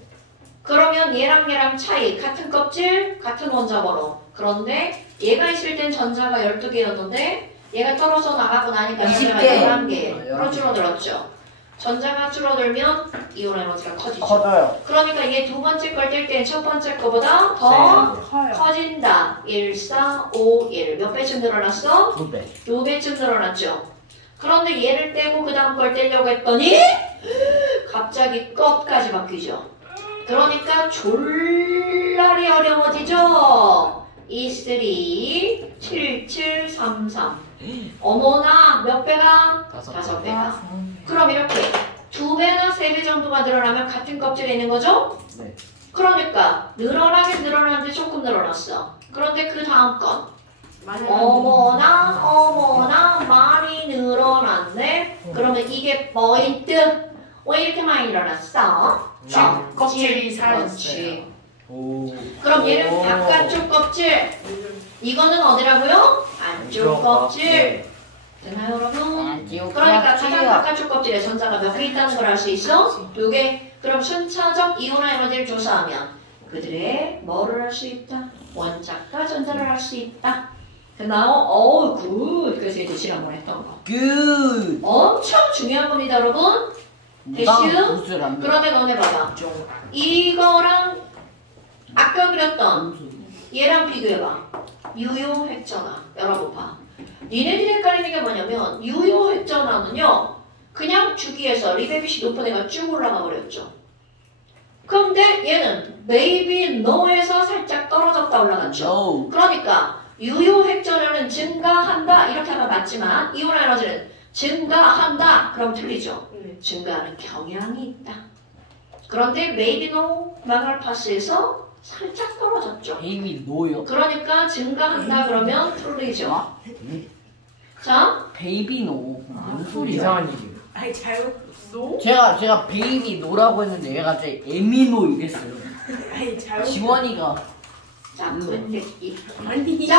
그러면 얘랑 차이, 같은 껍질, 같은 원자번호. 그런데 얘가 있을 땐 전자가 12개였는데 얘가 떨어져 나가고 나니까 전자가 11개. 그럼 줄어들었죠. 전자가 줄어들면 이온 에너지가 커지죠. 커져요. 그러니까 얘 두 번째 걸 뗄 때 첫 번째 거보다 더 커요. 커진다. 1, 4, 5, 1. 몇 배쯤 늘어났어? 2배. 2배쯤 늘어났죠. 그런데 얘를 떼고 그 다음 걸 떼려고 했더니 갑자기 끝까지 바뀌죠. 그러니까 졸라리 어려워지죠. 2, 3, 7, 7, 3, 3. 어머나 몇 배가? 5배가. 그럼 이렇게 2배나 3배 정도가 늘어나면 같은 껍질에 있는 거죠? 네. 그러니까 늘어나긴 늘어났는데 조금 늘어났어. 그런데 그 다음 건 많이 어머나 많이 늘어났네. 그러면 이게 포인트. 왜 이렇게 많이 늘어났어? 껍질이 그렇지. 사라졌어요. 오. 그럼 얘는 바깥쪽 껍질. 이거는 어디라고요? 안쪽 껍질. 되나요, 여러분? 그러니까 가장 바깥쪽 껍질에 전자가 몇 개 있다는 걸 알 수 있어? 2개. 그럼 순차적 이온 에너지를 조사하면 그들의 뭐를 할 수 있다? 원자과 전자를 할 수 있다. 되나요? 어우, 굿. 그래서 이제 지난번에 했던 거. 굿. 엄청 중요한 겁니다, 여러분. 대시요? 그러면 너네 봐봐. 이거랑 아까 그렸던 얘랑 비교해봐. 유효 핵전화. 여러분 봐. 니네들이 헷갈리는 게 뭐냐면 유효 핵전화는요. 그냥 주기에서 리베빗이 높은 애가 쭉 올라가 버렸죠. 그런데 얘는 maybe no에서 살짝 떨어졌다 올라갔죠. No. 그러니까 유효 핵전화는 증가한다 이렇게 하면 맞지만 이온 에너지는 증가한다 그럼 틀리죠. 증가하는 경향이 있다. 그런데 maybe no 마갈파스에서 살짝 떨어졌죠. 베이비 노요? 그러니까 증가한다 그러면 틀리죠. 자, 베이비 노. 무슨 소리야? 이상한 일이에요. 아니 잘못 노? 제가 베이비 노라고 했는데 얘가 갑자기 에미노 이랬어요. 아니 잘못. 자, 지원이가 새끼. 아니. 자,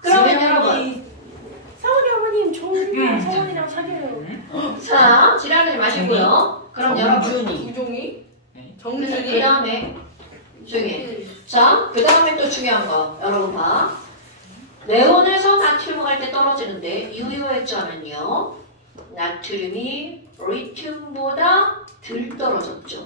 그러면 여러분. 사원이 어머님 좋은 사원이랑 사귀어요. 자, 지랄하지 마시고요. 그럼 여러분. 정준이. 우종이? 네. 그 정준이? 다음에 조용히. 자, 그 다음에 또 중요한 거. 여러분 봐. 네온에서 나트륨 갈 때 떨어지는데 유효액전은요. 나트륨이 리튬보다 덜 떨어졌죠.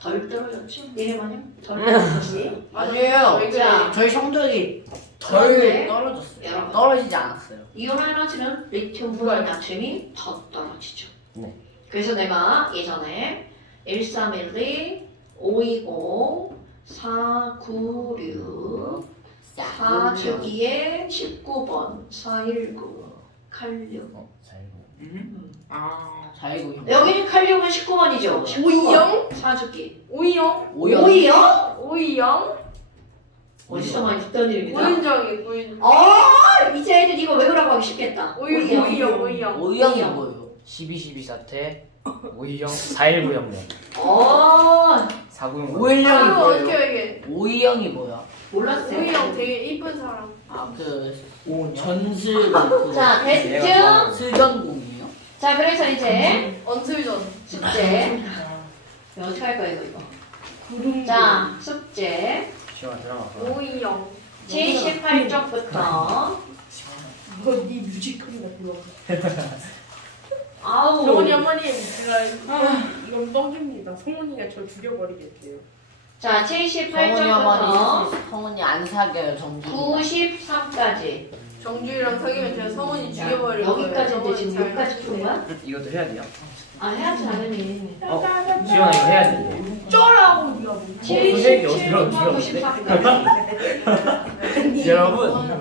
덜 떨어졌죠? 이게 뭐냐? 덜 떨어졌어요. 아니에요. 왜 그래? 자, 저희 성적이 그런데 덜 떨어졌어요. 여러분. 떨어지지 않았어요. 이온 에너지는 리튬보다 나트륨이 더 떨어지죠. 네. 그래서 내가 예전에 1312, 520, 496, 4주기에 19번, 419, 칼륨. 잘 보. 아. 자유구형. 여기는 칼륨은 19번이죠. 오이영? 사주기. 오이영? 오이요? 오이영? 어디서 많이 듣던 이름이다. 오인정이 오인정. 이제 애들 이거 외우라고 하기 쉽겠다. 오이영. 오이형이 뭐예요? 12 사태. 5.2형 4.19 혁명. 4.9형. 오일형이 어떻게 뭐예요? 얘기해? 오이형이 뭐야? 몰랐어요. 오이영 되게 이쁜 사람. 아, 그 5년. 전술 자, 됐죠? 슬전공이에요? 자, 그래서 이제 언슬전. 숙제. 이거 어떻게 할 거야, 이거? 자, 숙제. 시원한 드라마. 오이영. 78쪽부터. 이거 네 뮤지컬이다 불러. 아우. 성훈이 어머니 제가 이건 뻥입니다. 성훈이가 저 죽여버리겠대요. 자, 성훈이 어머니 78쪽부터 성훈이 안 사겨요, 정주. 93까지. 정주이랑 사귀면 제가 성훈이 죽여버릴 거예요. 여기까지인데 지금 성훈이 여기까지 푼 거야? 이것도 해야 돼요? 아, 해야지, 당연히. 시원아 이거 해야 돼. 쩌라고 네가 뭐. 선생님이 어디로 93까지.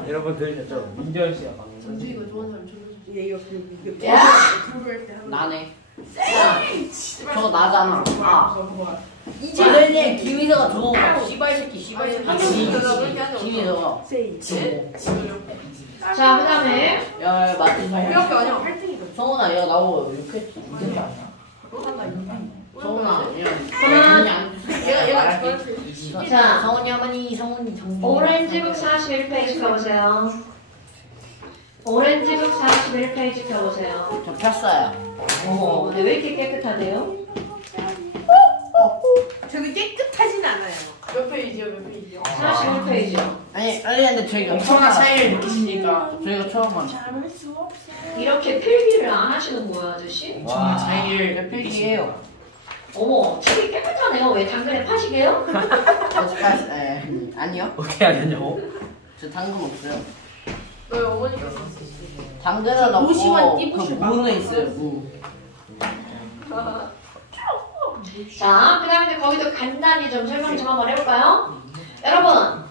여러분 들으셨죠? 민재현 씨가 방금. 정주이가 좋아하는 사람 저거. 얘가 이거 야! 불을 때 하는 나네. 저 나잖아. 아. 거. 이제 선생님 김희서가 저거 씨발 새끼 씨발 새끼. 한명씩 그렇게 하는 거. 김희서가 세이. 자, 그 다음에. 야 맞지 이렇게 성훈아. 아니야. 팔등이거든. 성훈아 얘가 나보고 이렇게 이렇게 아니야? 성훈아 얘가 자. 성훈이 어머니 성훈이 정주. 오렌지북 41페이지 펴보세요. 오렌지북 41페이지 펴보세요. 저 폈어요. 근데 왜 이렇게 깨끗하대요? 저기 깨끗하진 않아요. 몇 페이지요, 몇 페이지요? 41페이지요. 아니 근데 저희가 엄청난 차이를 느끼십니까? 저희가 처음 만. 잘할 수 없어. 이렇게 필기를 안 하시는 거야, 아저씨? 엄청난 차이를 몇 페이지예요? 어머, 책이 깨끗하네요. 왜 당근에 파시게요? 아니요. 어떻게 해야 되냐고? 저 당근 없어요. 너희 어머니가 썼어. 당근을 넣고 무심한 그 띠부실 무는 있어요. 무. 자, 그 다음에 거기도 간단히 좀 설명 좀 한번 해볼까요? 여러분,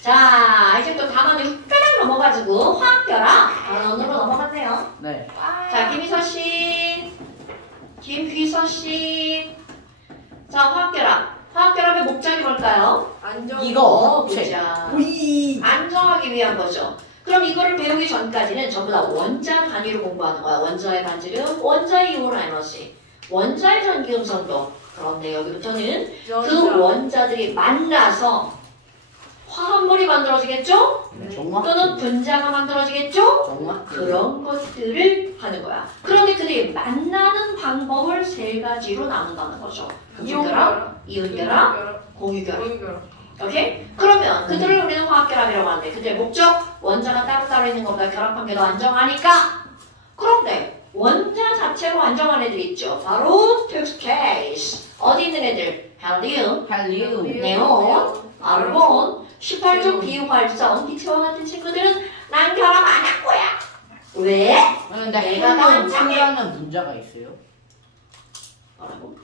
자, 이제 또 단원이 훅빼락 넘어가지고 화학결합 단원으로 넘어갔네요. 네. 자, 김희서 씨, 김휘서 씨. 자, 화학결합. 화학결합의 목적이 뭘까요? 안정. 이거 업체. 보자. 안정하기 위한 거죠. 그럼 이거를 배우기 전까지는 전부 다 원자 단위로 공부하는 거야. 원자의 반지름, 원자의 이온 에너지, 원자의 전기 음성도. 그런데 여기부터는 그 원자들이 만나서 화합물이 만들어지겠죠? 정말? 또는 분자가 만들어지겠죠? 정말? 그런 것들을 하는 거야. 그런데 그들이 만나는 방법을 세 가지로 나눈다는 거죠. 금속결합, 이온결합, 공유결합. 공유결합. 오케이? 그러면 그들을 우리는 화학결합이라고 하는데 그들의 목적, 원자가 따로따로 있는 것보다 결합한 게 더 안정하니까. 그런데 원자 자체로 안정한 애들이 있죠. 바로 튑스케이스. 어디 있는 애들? 헬리움, 할리움. 네온, 아르곤, 18조 비활성, 니트와 같은 친구들은 난 결합 안 할 거야. 왜? 근데 내가 헬륨 더 Q라는 분자가 있어요. 뭐라고?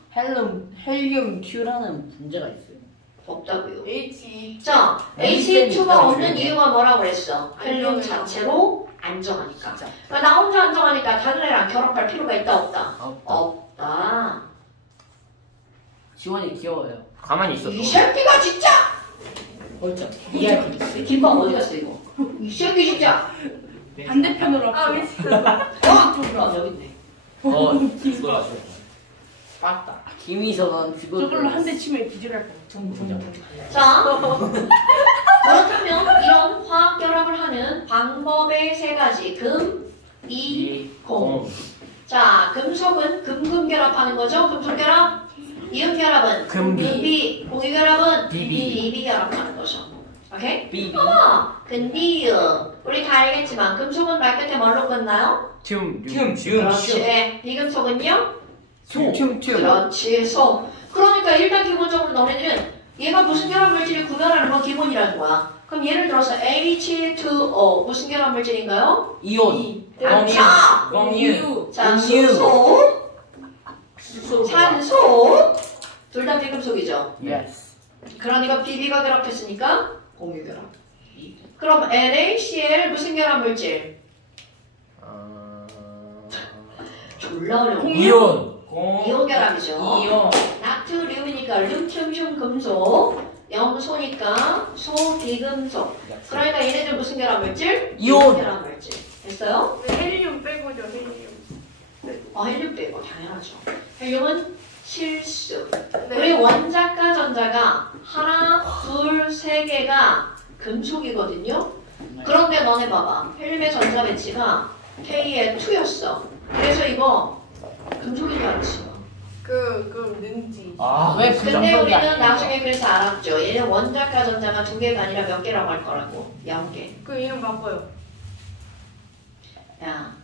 헬륨 Q라는 분자가 있어요. 없다고요. H. 자, H2가 H2가 없는 없는데. 이유가 뭐라고 그랬어? 헬륨 안정해요. 자체로 안정하니까. 진짜. 그러니까 나 혼자 안정하니까 다른 애랑 결합할 필요가 있다 없다? 없다. 없다. 지원이 귀여워요. 가만히 있어. 이 새끼가 진짜! 어쩌. 이 김밥 어디 갔어 이거? 이 새끼 진짜! 반대편으로 아, 앞으로. 어, 여기 있네. 이거 맞다. 김희서는 저걸로 한 대 치면 기절할 거. 자, 그렇다면 이런 화학 결합을 하는 방법의 세 가지. 금, 이, 공. 자, 금속은 금금 결합하는 거죠. 금속 결합. 이온 결합은 금비. 금비. 공유 결합은 비비. 비비 결합하는 거죠. 오케이? 비비. 근데 우리 다 알겠지만 금속은 말 끝에 뭘로 끝나요? 튬. 그렇지. 비금속은요? 춤. 그렇지. 소. 그러니까 일단 기본적으로 너네들은 얘가 무슨 결합 물질을 구별하는 건 기본이라는 거야. 그럼 예를 들어서 H2O 무슨 결합 물질인가요? 이온. 자, 공유. 자, 공유. 수소, 산소. 둘 다 비금속이죠. 예스. 그러니까 비비가 결합했으니까 공유 결합. 그럼 NaCl 무슨 결합 물질? 졸라 어려워. 이온. 이온 결합이죠. 이요. 나트륨이니까 륨 금속, 염소니까 소비금속. 그러니까 얘네들 무슨 결합물질? 이온. 결합물질. 됐어요? 헬륨 빼고죠, 헬륨. 헬륨 빼고 당연하죠. 헬륨은 실수. 네. 우리 원자과 전자가 하나, 둘, 세 개가 금속이거든요. 그런데 너네 봐봐. 헬륨의 전자 배치가 K의 2였어. 그래서 이거 금속인 줄 알았어. 그 는지. 아, 왜 근데 부정적이 우리는 아니에요? 나중에 그래서 알았죠. 얘는 원자과 전자가 2개가 아니라 몇 개라고 할 거라고. 0개. 그 이름 바꿔요. 야,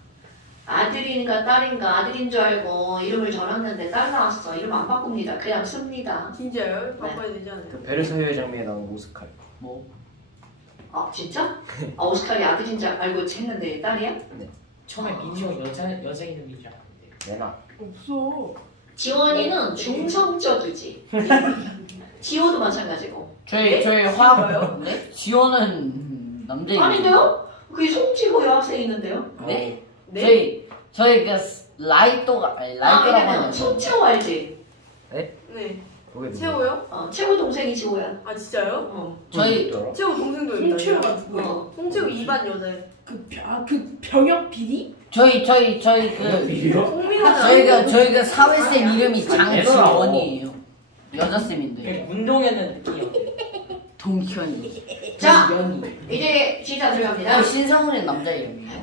아들인가 딸인가 아들인 줄 알고 이름을 적었는데 딸 나왔어. 이름 안 바꿉니다. 그냥 씁니다. 진짜요? 바꿔야 되지 않아요? 그 베르사유의 장미에 나온 오스칼. 뭐? 아 진짜? 아 오스칼이 아들인 줄 알고 했는데 딸이야? 처음에 민지 형이 여자 이름인 줄 알았는데. 내나. 없어. 지원이는 중성적이지. 지호도 마찬가지고. 저희 화가요? 네? 지호는 남자 이름. 아닌데요? 그게 송지호 여학생 있는데요? 네? 네? 저희 그 라이또가 아니 라이또라고 얘는 하는 송채호 알지? 네. 그게 채호요? 채호 동생이 지호야. 아 진짜요? 저희 채호 동생도 있다. 홍채호가 누구야? 어. 홍채호 2반 여자예요. 그 병역 비리? 저희 그 비리요? 홍민아. 저희 그 사회쌤 이름이 장지원이에요. 여자쌤인데. 운동에는 끼요. 동현이. 자, 연이. 이제 진짜 들어갑니다. 신성훈이 남자 이름이에요.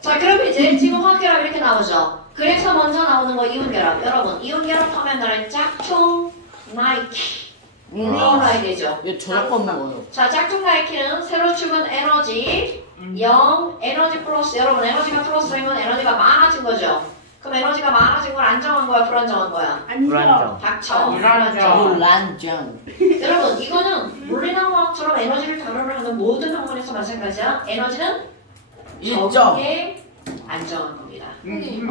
자, 그럼 이제 지금 화결합 이렇게 나오죠. 그래서 먼저 나오는 거 이온결합. 여러분, 이온결합 하면 나를 짝퉁 나이키. 나와야 되죠. 이거 저작권 먹어요. 자, 짝퉁 나이키는 새로 죽은 에너지 0, 에너지 플러스. 여러분, 에너지가 플러스이면 에너지가 많아진 거죠. 그럼 에너지가 많아진 걸 안정한 거야, 불안정한 거야? 불안정. 닥쳐. 불안정. 란정. 여러분, 이거는 물리학처럼 에너지를 단어로 하는 모든 학문에서 마찬가지야. 에너지는 일정. 적게 안정한 겁니다.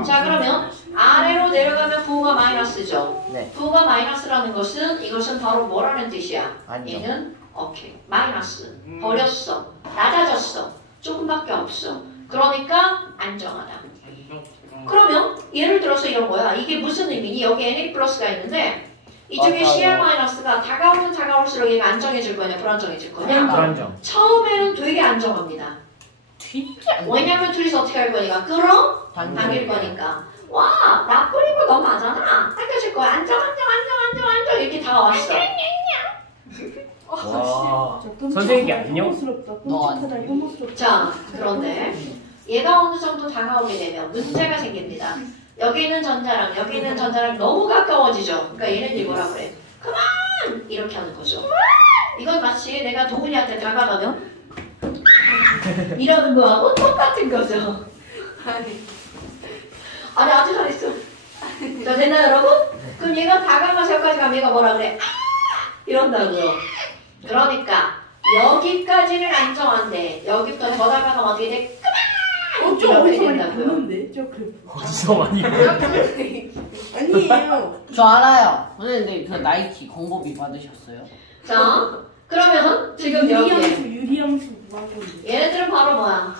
자, 그러면 아래로 내려가면 부호가 마이너스죠. 네. 부호가 마이너스라는 것은 이것은 바로 뭐라는 뜻이야? 안정. 얘는 오케이 마이너스 버렸어, 낮아졌어, 조금밖에 없어. 그러니까 안정하다. 그러면 예를 들어서 이런 거야. 이게 무슨 의미니? 여기 NA 플러스가 있는데 이쪽에 CR 마이너스가 다가오면 다가올수록 얘가 안정해질 거냐 불안정해질 거냐? 불안정. 처음에는 되게 안정합니다. 왜냐면 둘이서 어떻게 할 거니까 끌어 당길 거니까. 와, 나 뿌린 거 너무하잖아. 당겨질 거야. 안정 이렇게 다가왔어. 와. 선생님이 안녕? 혐오스럽다. 너 끔찍하다. 혐오스럽다. 자, 그런데 얘가 어느 정도 다가오게 되면 문제가 생깁니다. 여기 있는 전자랑 여기 있는 전자랑 너무 가까워지죠. 그러니까 얘는 이거라 그래. 그만! 이렇게 하는 거죠. 이건 마치 내가 도훈이한테 다가가면 이러는 거하고 똑같은 거죠. 아니 아주 잘했어. 자, 됐나요 여러분? 그럼 얘가 다가가서 여기까지 가면 얘가 뭐라 그래? 아! 이런다고요. 그러니까 여기까지는 안정한데 여기부터 더 다가가면 어떻게 돼? 그만! 저 이렇게 어디서 많이 된다고요. 봤는데? 저 그. 어디서 많이 아니에요. 저 알아요. 선생님 그 나이키 공고비 받으셨어요? 자, 그러면 지금 여기 유리함수 무한정인데. 얘네들은 바로 뭐야?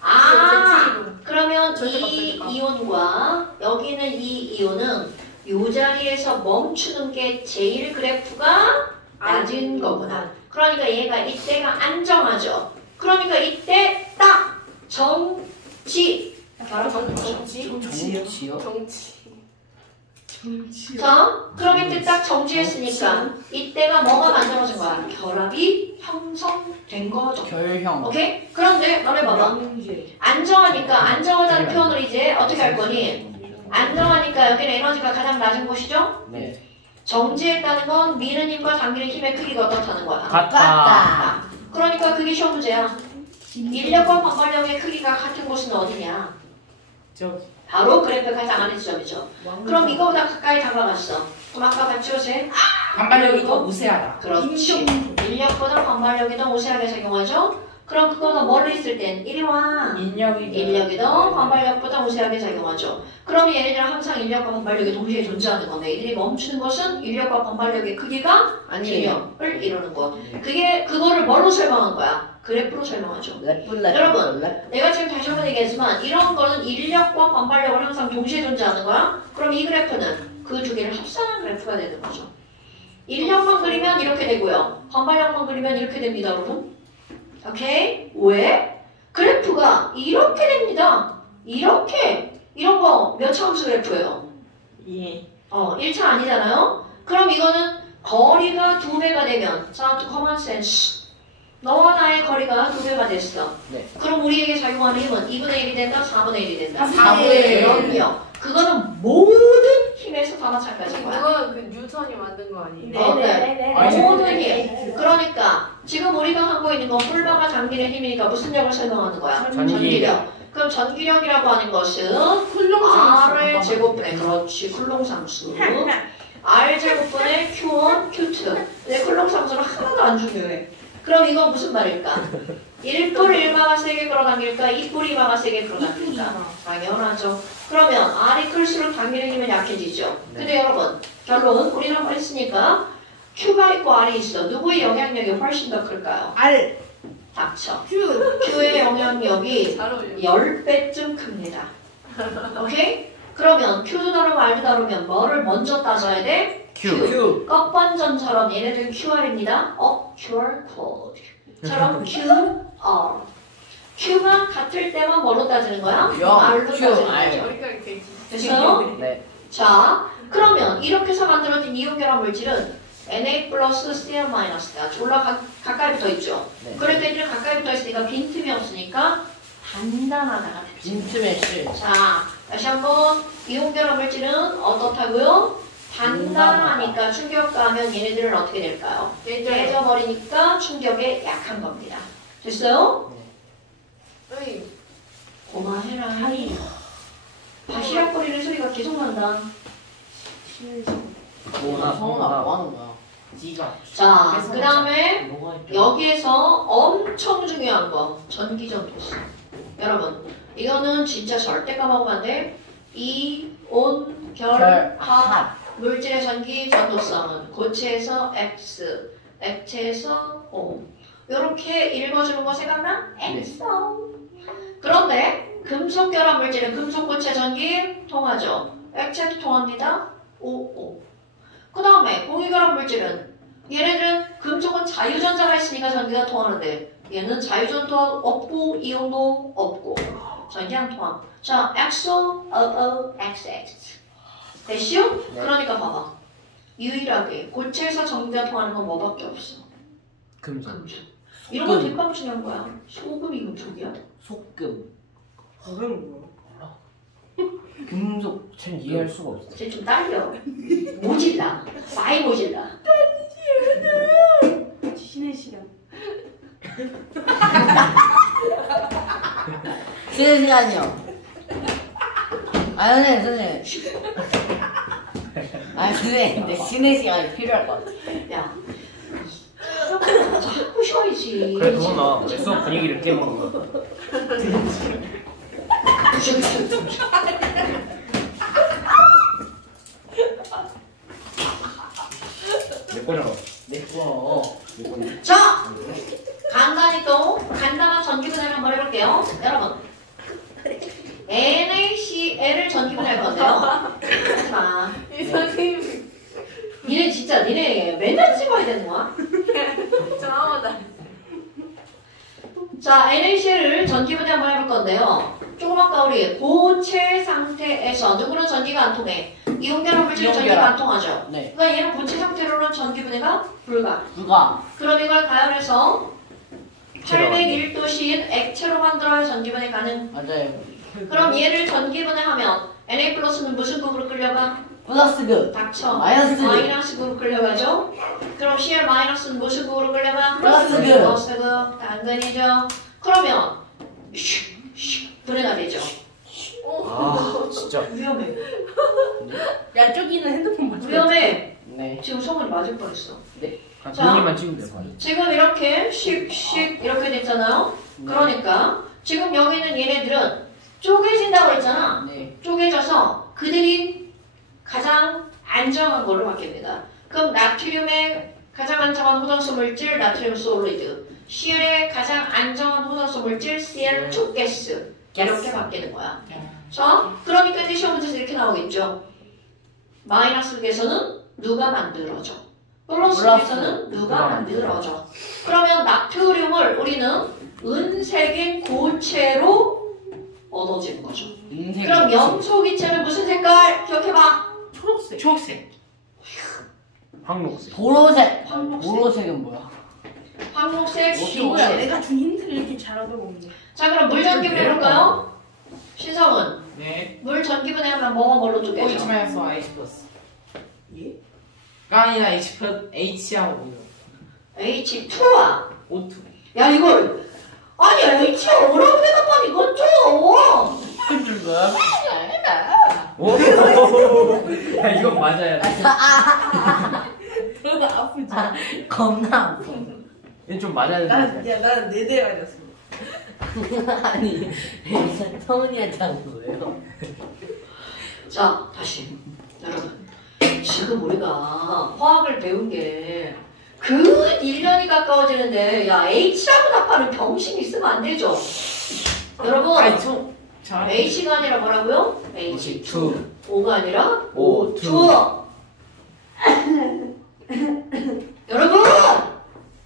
아, 그러면 이 이온과 여기 있는 이 이온은 이 자리에서 멈추는 게 제일 그래프가 낮은 거구나. 그러니까 얘가 이때가 안정하죠. 그러니까 이때 딱 정지. 바로 정치? 정치요? 정치. 자, 그럼 이때 딱 정지했으니까 이때가 뭐가 만들어진 거야? 결합이 형성된 거죠. 결형. 오케이? 그런데 너네 봐봐. 안정하니까 안정하다는 표현을 이제 어떻게 할 거니? 안정하니까 여기는 에너지가 가장 낮은 곳이죠? 네. 정지했다는 건 미르님과 당기는 힘의 크기가 어떻다는 거야? 같다. 그러니까 그게 시험 문제야. 인력과 반발력의 크기가 같은 곳은 어디냐? 저기. 바로 그래프 가장 안의 지점이죠. 그럼 이거보다 가까이 다가갔어. 그럼 아까 봤죠, 쟤? 반발력이 더 우세하다. 그렇지. 인력보다 반발력이 더 우세하게 작용하죠? 그럼 그거는 멀리 있을 땐 이리 와. 인력이 더 반발력보다 우세하게 작용하죠. 그럼 얘네들은 항상 인력과 반발력이 동시에 존재하는 건데 이들이 멈추는 것은 인력과 반발력의 크기가 균형을 이루는 것. 그거를 뭘로 설명한 거야? 그래프로 설명하죠. 여러분, 내가 지금 다시 한번 얘기했지만 이런 거는 인력과 반발력을 항상 동시에 존재하는 거야. 그럼 이 그래프는 그 두 개를 합산한 그래프가 되는 거죠. 인력만 그리면 이렇게 되고요. 반발력만 그리면 이렇게 됩니다, 여러분. 오케이? 왜? 그래프가 이렇게 됩니다. 이렇게. 이런 거 몇 차 함수 그래프예요? 1차 아니잖아요? 그럼 이거는 거리가 2배가 되면 자, common sense. 너와 나의 거리가 2배가 됐어. 네. 그럼 우리에게 작용하는 힘은 2분의 1이 된다? 4분의 1이 된다? 4분의 1. 그럼요. 그거는 모든 힘에서 다 마찬가지인 거야. 그건 그 뉴턴이 만든 거 아니에요? 모든 힘. 그러니까 지금 우리가 하고 있는 건 훌러가 당기는 힘이니까 무슨力을 설명하는 거야? 전기력. 그럼 전기력이라고 하는 것은 R의 제곱분의 그렇지 쿨롱상수 R 제곱분의 Q1, Q2 근데 쿨롱상수는 하나도 안 중요해. 그럼 이거 무슨 말일까? 1뿔 1마가 세게 끌어당길까? 2뿔 2마가 세게 끌어당길까? 당연하죠. 그러면 R이 클수록 당기는 힘은 약해지죠. 근데 여러분 결론 우리는 한번 했으니까 Q가 있고 R이 있어. 누구의 영향력이 훨씬 더 클까요? R. 닥쳐. Q의 영향력이 잘 어울려. 10배쯤 큽니다. 오케이? 그러면 Q도 다르고 R도 다르면 뭐를 먼저 따져야 돼? Q. 껍번전처럼 얘네들 QR입니다. QR code처럼 QR. Q가 같을 때만 뭐로 따지는 거야? R로 따지는 거죠. 머리카락이 되게 됐어요? 네. 자, 그러면 이렇게 해서 만들어진 이온결합 물질은 Na 플러스 Cl 마이너스가 졸라 가까이 붙어 있죠. 네. 그럴 때는 가까이 붙어 있으니까 빈틈이 없으니까 단단하다가 됐죠. 빈틈의 실. 자, 다시 한번 이온결합 물질은 어떻다고요? 단단하니까 충격가하면 얘네들은 어떻게 될까요? 깨져버리니까 충격에 약한 겁니다. 됐어요? 어이, 고마해라. 바시락거리는 소리가 계속 난다. 성훈아 뭐 하는 거야? 자, 그 다음에 뭐가 있죠? 여기에서 엄청 중요한 거 전기전도수. 여러분 이거는 진짜 절대 까먹으면 안 돼. 이온결합 물질의 전기전도성은 고체에서 X, 액체에서 O. 이렇게 읽어주는 거 생각나? XO. 그런데 금속결합 물질은 금속고체 전기 통하죠. 액체도 통합니다. OO. 그 다음에 공유결합 물질은 얘네들은 금속은 자유전자가 있으니까 전기가 통하는데 얘는 자유전도 없고 이온도 없고 전기 안 통함. 자, XO, OO, XX. 됐시요? 네. 그러니까 봐봐. 유일하게 고체에서 전기가 통하는 건 뭐밖에 없어. 금속. 금속. 이런 거 뒷방 중요한 거야. 소금이 금속이야? 속금. 그건 뭐야? 금속. 참 이해할 수가 없어. 쟤 좀 딸려. 모질라. 많이 모질라. 쉬는 시간. 쉬는 시간이요. 선생님. 선생님, 근데 쉬는 시간이 필요할 것 같아. 야. 자꾸 쉬어야지. 그래 그거나 내 수업 분위기를 깨먹는 거야. 내 거잖아. 내 거. 자, 간단히 또 간단한 전기분해를 한번 해볼게요. 여러분, NaCl을 전기분해할 건데요. 하지마. 이 선생님 니네 진짜 니네 맨날 찍어야 되는 거야? 전화마다 자, NaCl을 전기분해 한번 해볼 건데요. 조금 아까 우리 고체 상태에서 누구는 전기가 안 통해? 이온결합 물질은 전기가 안 통하죠. 네. 그러니까 얘는 고체 상태로는 전기분해가 불가. 누가? 그럼 이걸 가열해서 801도씨인 액체로 만들어야 전기분해 가능. 맞아요. 그럼 얘를 전기분해하면 Na 플러스는 무슨 급으로 끌려가? 플러스 급. 닥쳐. 마이너스. 마이너스 급으로 끌려가죠. 그럼 Cl 마이너스는 무슨 급으로 끌려가? 플러스 급. 플러스 급. 당근이죠. 그러면 분해가 되죠. 아 진짜. 위험해. 야, 저기는 핸드폰 맞아. 위험해. 네. 지금 성훈이 맞을 뻔했어. 네. 종이만 찍으면 돼요. 지금 이렇게 씩 이렇게 됐잖아요. 그러니까 지금 여기는 얘네들은 쪼개진다고 그랬잖아. 네. 쪼개져서 그들이 가장 안정한 걸로 바뀝니다. 그럼 나트륨의 가장 안정한 호전수 물질 나트륨 솔리드, CL의 가장 안정한 호전수 물질 CL2 가스 이렇게 바뀌는 거야. 자, 그러니까 이제 시험 문제에서 이렇게 나오겠죠. 마이너스 극에서는 누가 만들어져? 플러스 극에서는 누가 만들어져? 그러면 나트륨을 우리는 은색인 고체로 얻어지는 거죠. 그럼 염소 기체는 무슨 색깔? 기억해봐. 초록색. 초록색. 황록색. 보로색. 황록색. 보로색은 뭐야? 황록색, 뭐야? 흰색. 내가 준 힌트를 이렇게 잘 얻어먹네. 자, 그럼 물 전기분 해볼까요? 신성은 네. 물 전기분해 하면 뭐가 뭘로 OH 쪼개져? 마이너스 H 플러스. 예? 가 아니라 H 플러스 H하고 뭐요? H2와 O2. 야 이걸 아니 H가 뭐라고 대답하니 이건 좀 줄 거야? 오! 야, 이건 맞아야 돼. 그러다 아프지. 겁나 아프. 이건 좀 맞아야 난, 돼. 야, 나는 4대 맞았어. 아니, 성은이한테 한 거예요? 자 다시 여러분 지금 우리가 화학을 배운 게 그 1년이 가까워지는데 야 H라고 답하는 병신이 있으면 안 되죠. 여러분 아니 저 H가 아니라 뭐라고요? H2 O가 아니라 O2. O2 여러분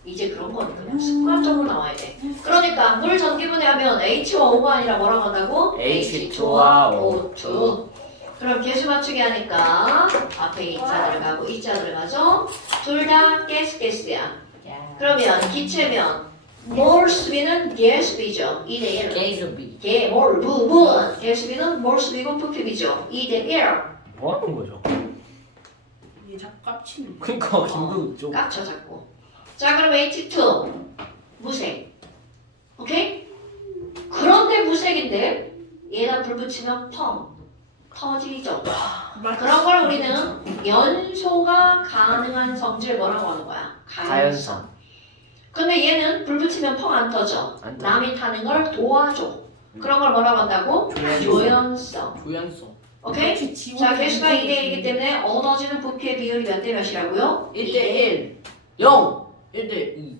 이제 그런 건 그냥 습관적으로 나와야 돼. 그러니까 물 전기분해하면 H와 O가 아니라 뭐라고 한다고? H2와 O2. 그럼 개수 맞추기 하니까 앞에 이자 들어가고 이자 들어가죠? 둘 다 가스야. 그러면 기체면 몰수비는 가스비죠. 2대1. 게이즈비. 몰 부분. 가스비는 몰수비고 부피비죠. 2대1. 뭐 하는 거죠? 얘 자꾸 깝치는 거. 그니까, 김도 좀. 깝쳐 자꾸. 자 그럼 H2 무색. 오케이? 그런데 무색인데 얘가 불 붙이면 펑 터지죠. 그런 걸 우리는 연소가 가능한 성질 뭐라고 하는 거야? 가연성. 근데 얘는 불 붙이면 펑 안 터져. 안 터져. 남이 타는 걸 도와줘. 그런 걸 뭐라고 한다고? 조연성. 조연소. 오케이? 자 개수가 2대1이기 때문에 얻어지는 부피의 비율이 몇 대 몇이라고요? 1대1. 0. 1대2.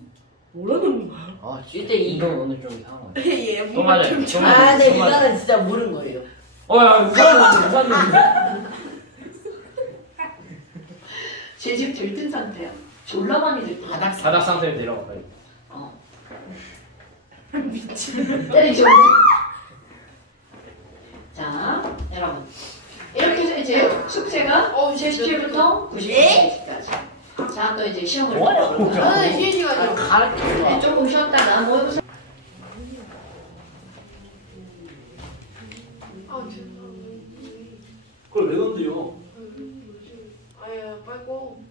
뭐라는 거야? 아, 1대2. 이건 오늘 좀 이상한 거야. 얘 또 맞아요. 또 맞아요. 아, 네, 또 맞아요. 이거는 진짜 모르는 거예요. 야, 우산은 제 집 들뜬 상태야. 졸라 많이 들뜬. 바닥 상태로 내려가 빨리. 미친. 때리죠. 자, 여러분. 이렇게 해서 이제 숙제가 77부터 90까지. 자, 또 이제 시험을 해볼까요? 나는 쉬는 시간이 아, 가르쳐. 네, 조금 쉬었다가 모의고사. 아 죄송합니다. 그걸 왜 건드려? 아예 빨고.